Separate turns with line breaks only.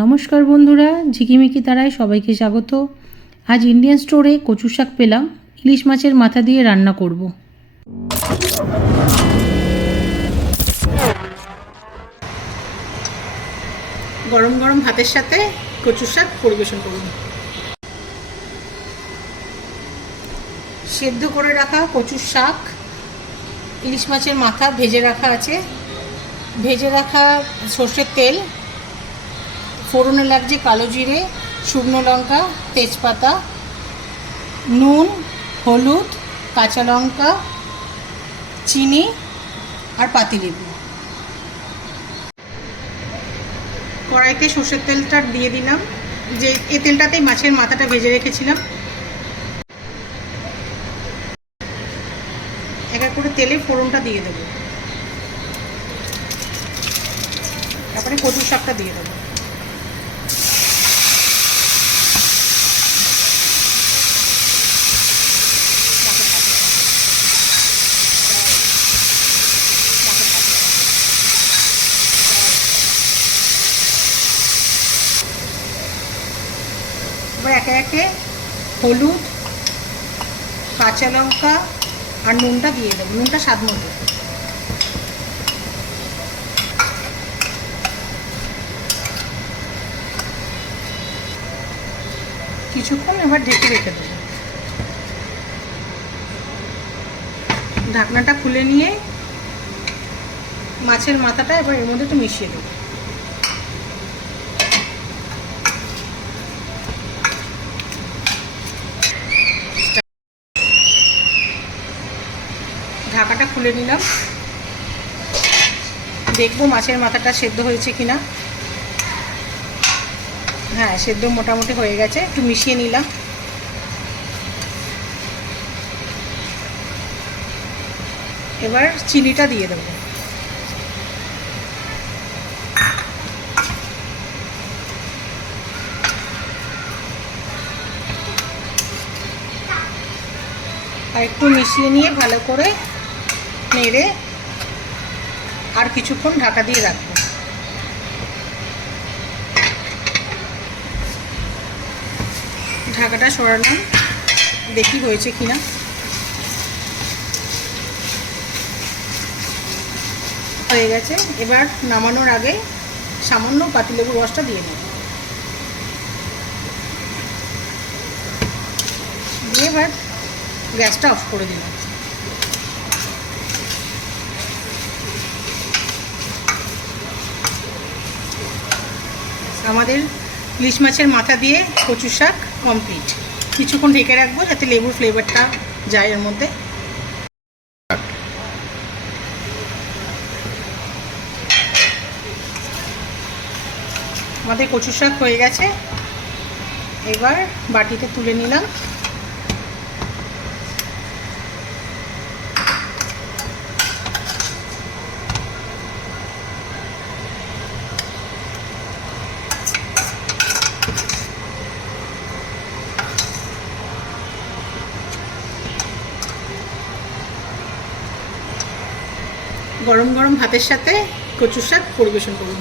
নমস্কার বন্ধুরা, ঝিকিমিকি তারায় সবাইকে স্বাগত। আজ ইন্ডিয়ান স্টোরে কচু শাক পেলাম, ইলিশ মাছের মাথা দিয়ে রান্না করব।
গরম গরম ভাতের সাথে কচু শাক পরিবেশন করুন সেদ্ধ করে রাখা কচুর শাক, ইলিশ মাছের মাথা ভেজে রাখা আছে। ভেজে রাখা সর্ষের তেল ফোড়নে লাগছে কালো জিরে, শুকনো লঙ্কা, তেজপাতা, নুন, হলুদ, কাঁচা লঙ্কা, চিনি আর পাতিলেবু। কড়াইতে সর্ষের তেলটা দিয়ে দিলাম, যে এই তেলটাতেই মাছের মাথাটা ভেজে রেখেছিলাম। এক এক করে তেলে ফোড়নটা দিয়ে দেবো। তারপরে কচুর শাকটা দিয়ে দেবো। এবার একে একে হলুদ, কাঁচা লঙ্কা আর নুনটা দিয়ে দেবো। নুনটা স্বাদ মতো। কিছুক্ষণ এবার ঢেকে রেখে দেবো। ঢাকনাটা খুলে নিয়ে মাছের মাথাটা এবার এর মধ্যে একটু মিশিয়ে দেবো। ঢাকাটা খুলে নিলাম। দেখব মাছের মাথাটা সেদ্ধ হয়েছে কিনা। হ্যাঁ সেদ্ধ মোটামুটি হয়ে গেছে, একটু মিশিয়ে নিলাম। এবার চিনিটা দিয়ে দেবো। আর একটু মিশিয়ে নিয়ে ভালো করে নেড়ে আর কিছুক্ষণ ঢাকা দিয়ে রাখব ঢাকাটা সরালাম, দেখি হয়েছে কিনা। হয়ে গেছে, এবার নামানোর আগে সামান্য পাতিলেবুর রসটা দিয়ে নেব। দিয়ে এবার গ্যাসটা অফ করে দিলাম। আমাদের ইলিশ মাছের মাথা দিয়ে কচু শাক কমপ্লিট কিছুক্ষণ ঢেকে রাখব যাতে লেবুর ফ্লেভারটা যায় এর মধ্যে। আমাদের কচু শাক হয়ে গেছে। এবার বাটিতে তুলে নিলাম। গরম গরম ভাতের সাথে কচুর শাক পরিবেশন করুন।